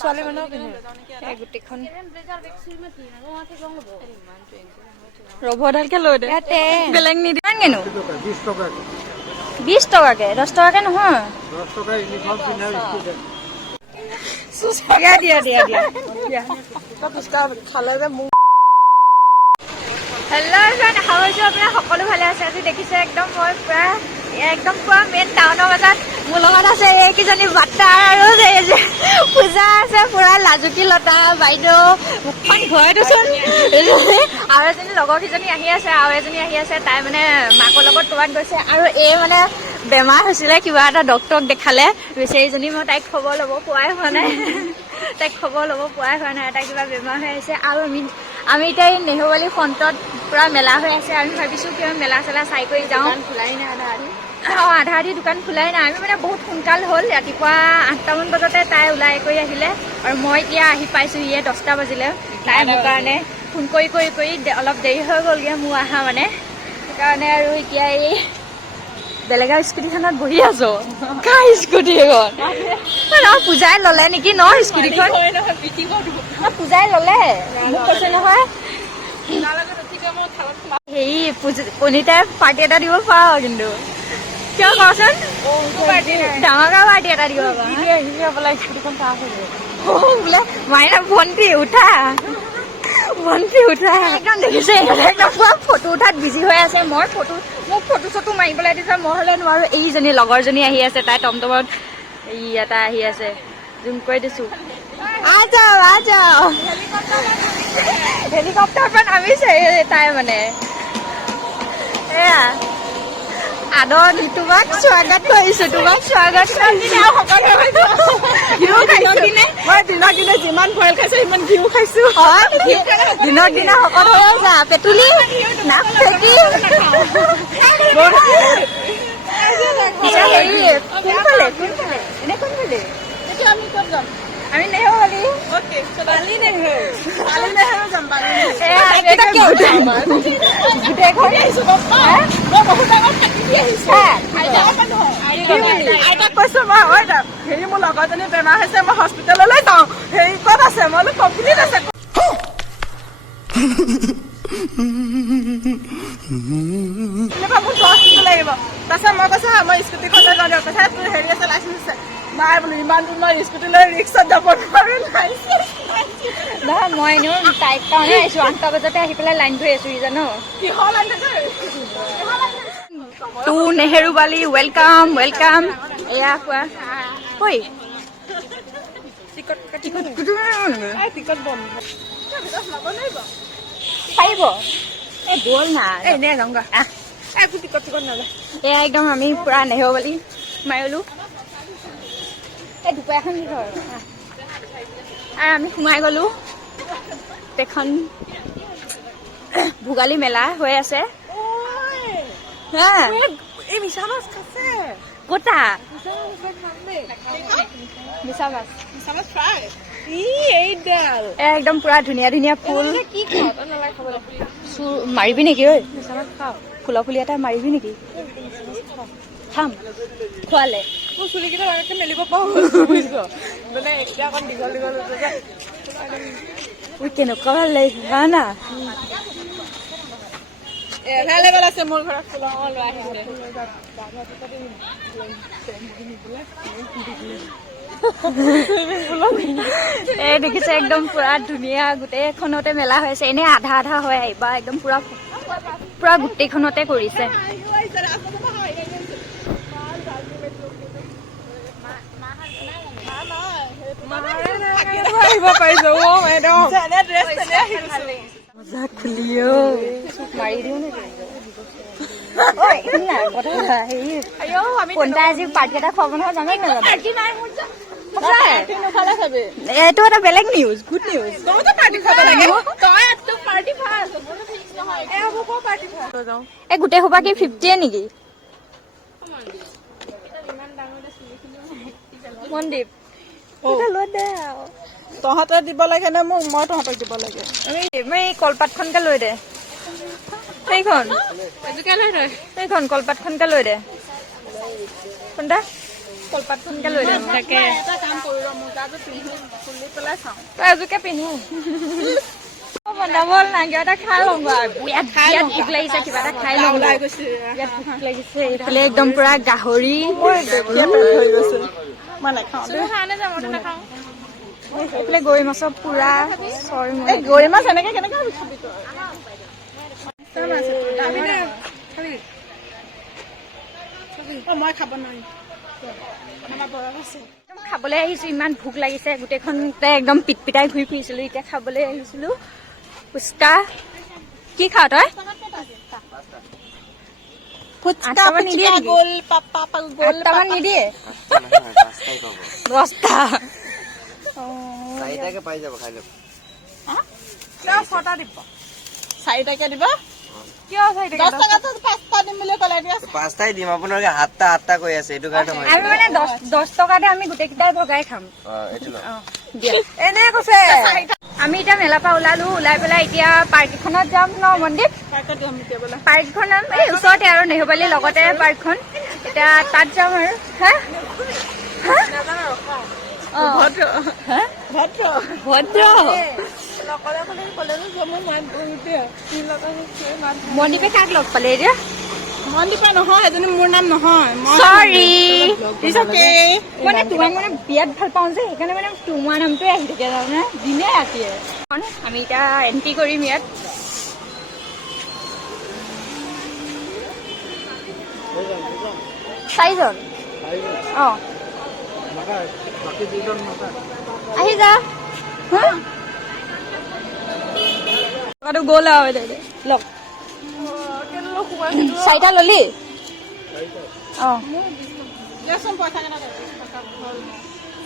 ছোৱালী মানুহ গোটেইখন ৰবৰডালকে লৈ দে বেলেগ নিদি কেনো 20 টকাকে 10 টকাকে নহয় 10 টকা ইউনিফৰ্ম পিন্ধাৰ ষ্টুডেণ্ট দিয়া খালে যে মোক হেল্ল' এভৰিৱান আশা কৰিছোঁ আপোনাৰ সকলো ভালে আছে আজি দেখিছে একদম মই পুৰা মেইন টাউনৰ মাজত মোৰ লগত আছে এইকেইজনী বাট্টা আৰু পূজা আছে পুৰা লাজুকী লতা বাইদেউ মুখখন ভৰাই দিচোন আৰু এজনী লগৰ কেইজনী আহি আছে তাই মানে মাকৰ লগত ক'ৰবাত গৈছে আৰু এই মানে বেমাৰ হৈছিলে কিবা এটা ডক্তৰক দেখালে বেচেৰীজনী মই তাইক খবৰ ল'ব পোৱাই হোৱা নাই তাইক খবৰ ল'ব পোৱাই হোৱা নাই তাই কিবা বেমাৰ হৈ আছে আৰু আমি এতিয়া এই নেহেৰুবালি ফ্ৰণ্টত পুৰা মেলা হৈ আছে আমি ভাবিছোঁ কিয় মেলা চেলা চাই কৰি যাওঁ খোলাই নাই আধা আধি দোকান খোলাই নাই আমি মানে বহুত সোনকাল হ'ল ৰাতিপুৱা 8টামান বজাতে তাই ওলাই কৰি আহিলে আৰু মই এতিয়া আহি পাইছোঁ 10টা বাজিলে তাই মোৰ কাৰণে ফোন কৰি অলপ দেৰি হৈ গ'লগৈ মোৰ অহা মানে সেইকাৰণে আৰু এতিয়া এই বেলেগৰ স্কুটিখনত বহি আছো কাৰ স্কুটি এখন পূজাই ল'লে নেকি ন স্কুটিখন পূজাই ল'লে মোক কৈছে নহয় হেৰি কণিতাই পাৰ্টি এটা দিব পাৰ কিন্তু কিয় কচোন ডাঙৰকৈ পাৰ্টি এটা দিব বোলে স্কুটিখন বোলে মাইনা ভণ্টি উঠা একদম দেখিছে একদম পুৰা ফটো উঠাত বিজি হৈ আছে মোক ফটো চটো মাৰিবলৈ দিছে মই হ'লে নোৱাৰো এইজনী লগৰজনী আহি আছে তাই টমটমত এটা আহি আছে জুম কৰি দিছো হেলিকপ্টাৰ পৰা নামিছে তাই মানে এয়া আদৰ দি তোমাক স্বাগত কৰিছো মই দিনক দিনে যিমান বইল খাইছো সিমান ঘিউ খাইছো দিনক দিনে শকত হৈ যা পেটুলি নাক ফেকি আমি নেহেৰুবালি আইতাক কৈছো মই হেৰি মোৰ লগৰজনী বেমাৰ হৈছে মই হস্পিটেললৈ যাওঁ হেৰি ক'ত আছে মই বোলো কমপ্লিট আছে মোক 10 লাগিব তাৰপিছত মই কৈছো মই স্কুটিখনলৈ যাওঁ দিয়ক কৈছে তোৰ হেৰি আছে লাইচেঞ্চ আছে নাই বোলো ইমান দূৰ মই স্কুটি লৈ ৰিক্সাত যাব নোৱাৰো নহয় মই এনেও তাইক কাৰণে আহিছো 8টা বজাতে আহি পেলাই লাইন ধৰি আছো জানো কিহৰ লাইন টু নেহেৰুবালি ৱেলকাম এয়া কোৱা ঐ টিকট বন্ধ পাৰিব এই গ'ল না এনে যাওঁগা একো টিকট নাযায় এয়া একদম আমি পুৰা নেহেৰুবালি মাৰিলো এই দুপৰীয়াখন কি ঘৰ আৰু আমি সোমাই গলো এখন ভোগালী মেলা হৈ আছে এই মিছা মাছ খাইছে ক'তা একদম পুৰা ধুনীয়া ফুল মাৰিবি নেকি ঐ ফুলৰ ফুলি এটা মাৰিবি নেকি খাম খোৱালে মোৰ চুলিকেইটা আগতে মেলিব পাৰো মানে এতিয়া অকণ দীঘল কেনেকুৱা ভাল লাগিছে না এভেলেবল আছে মোৰ ঘৰত ফুলৰ লৈ আহিছে এই দেখিছে একদম পুৰা ধুনীয়া গোটেইখনতে মেলা হৈ আছে এনে আধা হয় এইবাৰ একদম পুৰা গোটেইখনতে কৰিছে আহিব পাৰিছো মাৰি দিওঁ আজি পাৰ্টি এটা খুৱাব নহয় জানো এইটো এটা বেলেগ নিউজ গুড নিউজ এই গোটেই সোপা কি 50 নেকি মনদীপ তহঁতে দিব লাগে নে মোক মই তহঁতক দিব লাগে এই কলপাতখনকে লৈ দে সেইখন কলপাতখনকে লৈ দে কোনটা কলপাতখনকে লৈ দে তাকে কৰো ৰ মোজাটো পিন্ধি খুলি পেলাই চাওঁ তই এযোৰকে পিন্ধো বনাব না কিবা এটা খাই লওঁ বিৰাট ভোক লাগিছে কিবা এটা খাই লওঁ ওলাই গৈছে বিৰাট ভোক লাগিছে এইফালে একদম পুৰা গাহৰি হৈ গৈছে মই নাখাওঁ এইফালে গৰৈ মাছৰ পুৰা এই গৰৈ মাছ এনেকে কেনেকে খাবি তই মই খাব নোৱাৰিম খাবলৈ আহিছো ইমান ভোক লাগিছে গোটেইখনতে একদম পিটপিটাই ঘূৰি ফুৰিছিলো এতিয়া খাবলৈ আহিছিলো ফুচকা কি খাৱ তই ফুচকা নিদিয়ে গোল পাপা গোল আঠটামান নিদিয়ে 10টা চাৰিটাকে পাই যাব খাই ল'ব কিয় 6টা দিব 4টাকে দিব কিয় 10 টকাটো 5টা দিম বুলি ক'লে এতিয়া 5টাই দিম আপোনালোকে 7টা কৈ আছে এইটো কাৰণে মই আমি মানে 10 টকাতে আমি গোটেইকেইটাই ভগাই খাম এইটো লওক এনে কৈছে আমি এতিয়া মেলাৰ পৰা ওলালো ওলাই পেলাই এতিয়া পাৰ্ক এখনত যাম ন মন্দিৰ পাৰ্কত যাম এতিয়া বোলে পাৰ্কখন এই ওচৰতে আৰু নেহুবালিৰ লগতে পাৰ্কখন এতিয়া তাত যাম আৰু হা ভদ্ৰ ভদ্ৰ ভদ্ৰ লগলে ক'লেনো মই মান কৰোঁতে কি লগা মন্দিপে কাক লগ পালে এতিয়া মনদীপা নহয় এজনী মোৰ নাম নহয় চৰি মানে তোমাক মানে বিৰাট ভাল পাওঁ যে সেইকাৰণে মানে তোমাৰ নামটোৱে আহি থাকে তাৰমানে দিনে ৰাতিয়ে আমি এতিয়া এণ্ট্ৰি কৰিম ইয়াত চাৰিজন অ আহি যা গ'ল আৰু লগ 4টা ললি অ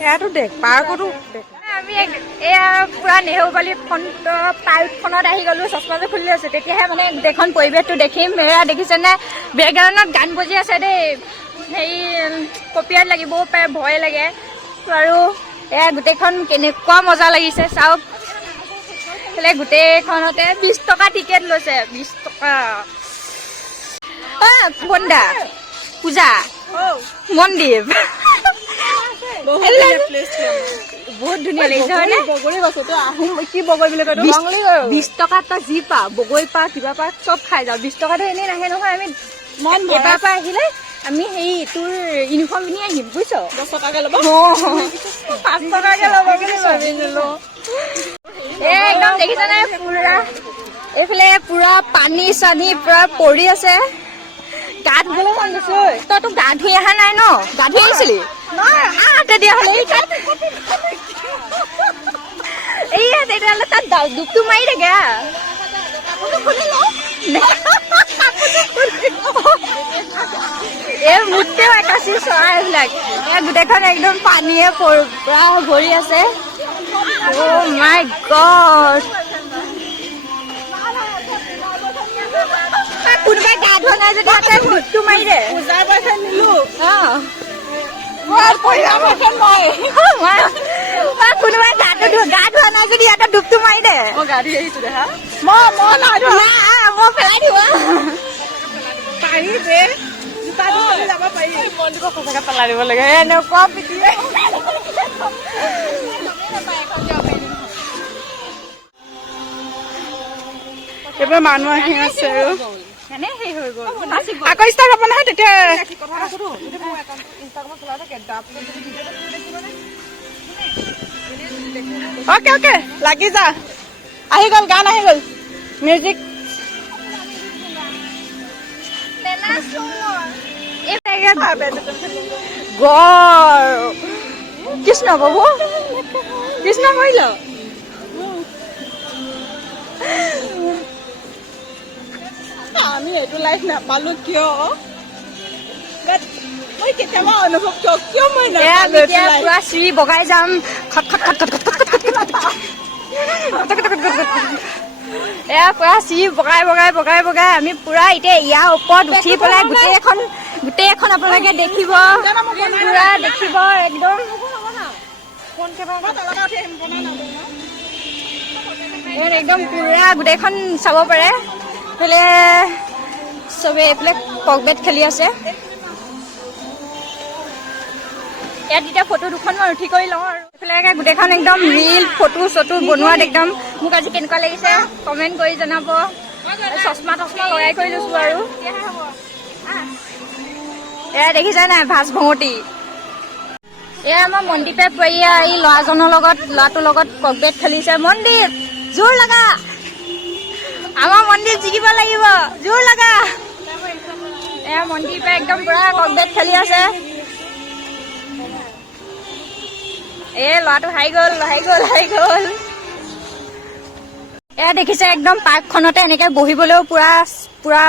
ইয়াতো দেখ পাৰ্কতো দেখ আমি এয়া পুৰা নেহুবালি ফ্ৰণ্ট পাৰ্কখনত আহি গলো চশমাটো খুলি আছে তেতিয়াহে মানে গোটেইখন পৰিৱেশটো দেখিম এয়া দেখিছেনে বেকগ্ৰাউণ্ডত গান বজি আছে দেই হেৰি কপিয়াত লাগিবও পাৰে ভয় লাগে আৰু এয়া গোটেইখন কেনেকুৱা মজা লাগিছে চাওক গোটেইখনতে 20 টকা টিকেট লৈছে 20 টকা বন্দা পূজা মন্দিৰ বহুত ধুনীয়া লাগিছে হয়নে বগৰী গছ তই আহোম কি বগৰী বুলি কয় 20 টকাত তই যি পা বগৰী পা কিবা পা চব খাই যাওঁ 20 টকাটো এনেই নাহে নহয় আমি মন এবাৰ পৰা আহিলে আমি হেৰি তোৰ ইউনিফৰ্ম পিন্ধি আহিম বুজিছ 10 টকাকে ল'ব 5 টকাকে ল'ব বুলি ভাবি নিলো একদম দেখিছানে পুৰা এইফালে পুৰা পানী চানী পুৰা পৰি আছে গা ধুবলৈ মন গৈছে তইতো গা ধুই অহা নাই ন গা ধুই আহিছিলি তেতিয়াহ'লে এইয়া তেতিয়াহ'লে তাত ডুবটো মাৰি থাকে এই মোতেও একাচি চৰাই এইবিলাক গোটেইখন একদম পানীয়ে পুৰা ভৰি আছে Oh my God! কোনোবাই গা ধোৱা নাই যদি হাতে ভূতটো মাৰি দে পূজাৰ পইচা নিলো কোনোবাই গা ধোৱা নাই যদি ইয়াতে ডুবটো মাৰি দে মই গাড়ী আহিছো দেখা মই পেলাই দিব পাৰি যে জোতাটো খুলি যাব পাৰি মন্দিৰ সঁচাকে পেলাই দিব লাগে এনেকুৱা পিটিয়ে এইবাৰ মানুহ আহি আছে আৰু এনে সেই হৈ গ'ল আকৌ ষ্টাৰ্ট হ'ব নহয় তেতিয়া অকে অকে লাগি যা আহি গ'ল গান আহি গ'ল মিউজিক কৃষ্ণ বাবু কৃষ্ণ মৰিল আমি এইটো লাইফ নাপালো কিয় মই কেতিয়াবা অনুভৱ কিয় মই পুৰা চিৰি বগাই যাম এয়া পুৰা চিৰি বগাই বগাই বগাই বগাই আমি পুৰা এতিয়া ইয়াৰ ওপৰত উঠি পেলাই গোটেইখন আপোনালোকে দেখিব পুৰা দেখিব একদম একদম পুৰা গোটেইখন চাব পাৰে এইফালে চবে এইফালে ককবেট খেলি আছে ইয়াত এতিয়া ফটো দুখনমান উঠি কৰি লওঁ আৰু এইফালে গোটেইখন একদম ৰিল ফটো চটো বনোৱাত একদম মোক আজি কেনেকুৱা লাগিছে কমেণ্ট কৰি জনাব চশমা তচমা লগাই কৰি লৈছোঁ আৰু এয়া দেখিছা নাই ভাজ ভঙতি এয়া আমাৰ মনদ্বীপে পৰিয়া এই ল'ৰাটোৰ লগত ককবেট খেলিছে মনদ্বীপ জোৰ লগা আমাৰ মনদ্বীপ জিকিব লাগিব জোৰ লগা এয়া মনদ্বীপে একদম পুৰা ককবেট খেলি আছে ল'ৰাটো হাৰি গ'ল এয়া দেখিছে একদম পাৰ্কখনতে এনেকে বহিবলৈও পুৰা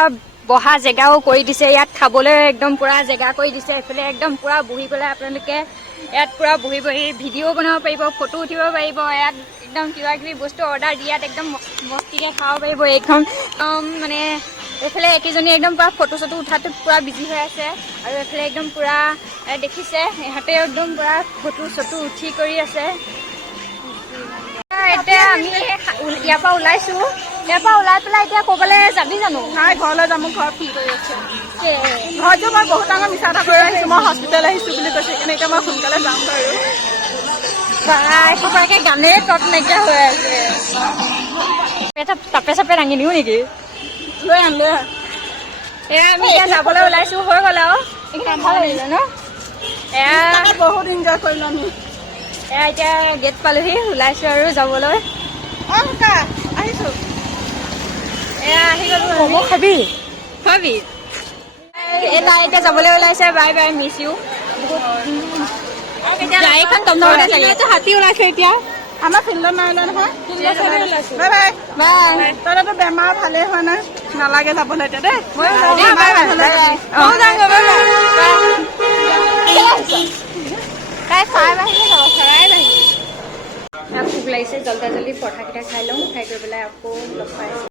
বহা জেগাও কৰি দিছে ইয়াত খাবলৈ একদম পুৰা জেগা কৰি দিছে এইফালে একদম পুৰা বহি পেলাই আপোনালোকে ইয়াত পুৰা বহি ভিডিঅ' বনাব পাৰিব ফটো উঠিব পাৰিব ইয়াত একদম কিবা কিবি বস্তু অৰ্ডাৰ দি ইয়াত একদম মস্তিকে খাব পাৰিব এইখন মানে এইফালে একেজনী একদম পুৰা ফটো চটো উঠাটোত পুৰা বিজি হৈ আছে আৰু এইফালে একদম পুৰা দেখিছে ইহঁতে একদম পুৰা ফটো চটো উঠি কৰি আছে এতিয়া আমি ইয়াৰ পৰা ওলাইছো ইয়াৰ পৰা ওলাই পেলাই এতিয়া ক'বলৈ যাবি জানো নাই ঘৰলৈ যাম মোক ঘৰত ফোন কৰি আছে ঘৰত যে মই বহুত ডাঙৰ মিছা এটা কৰি আহিছোঁ মই হস্পিটেল আহিছোঁ বুলি কৈছে সেইকাৰণে এতিয়া মই সোনকালে যাম বাৰু একেবাৰে গানেই তত নাইকিয়া হৈ আছে তাপে চাপে দাঙি দিওঁ নেকি লৈ আন এয়া আমি এতিয়া যাবলৈ ওলাইছো হৈ গ'ল আৰু ভাল লাগিলে ন এয়া বহুত এনজয় কৰিলোঁ আমি এয়া এতিয়া গেট পালোহি ওলাইছো আৰু যাবলৈ আহিছোঁ এয়া আহি গ'লো ম'ম' খাবি এটা এতিয়া যাবলৈ ওলাইছে বাই বাই মিছ ইউ গাড়ীখন টমটমতে চাগে হাতী ওলাইছে এতিয়া আমাৰ ফিল্ডত নাই ওলোৱা নহয় বাই বাই বাই তহঁততো বেমাৰ ভালেই হোৱা নাই নালাগে যাবলৈ এতিয়া দেই তাই চাই বাহিৰে যাব চাই বাহিৰে ভোক লাগিছে জল্দি পৰঠাকেইটা খাই লওঁ খাই কৰি পেলাই আকৌ লগ পাইছোঁ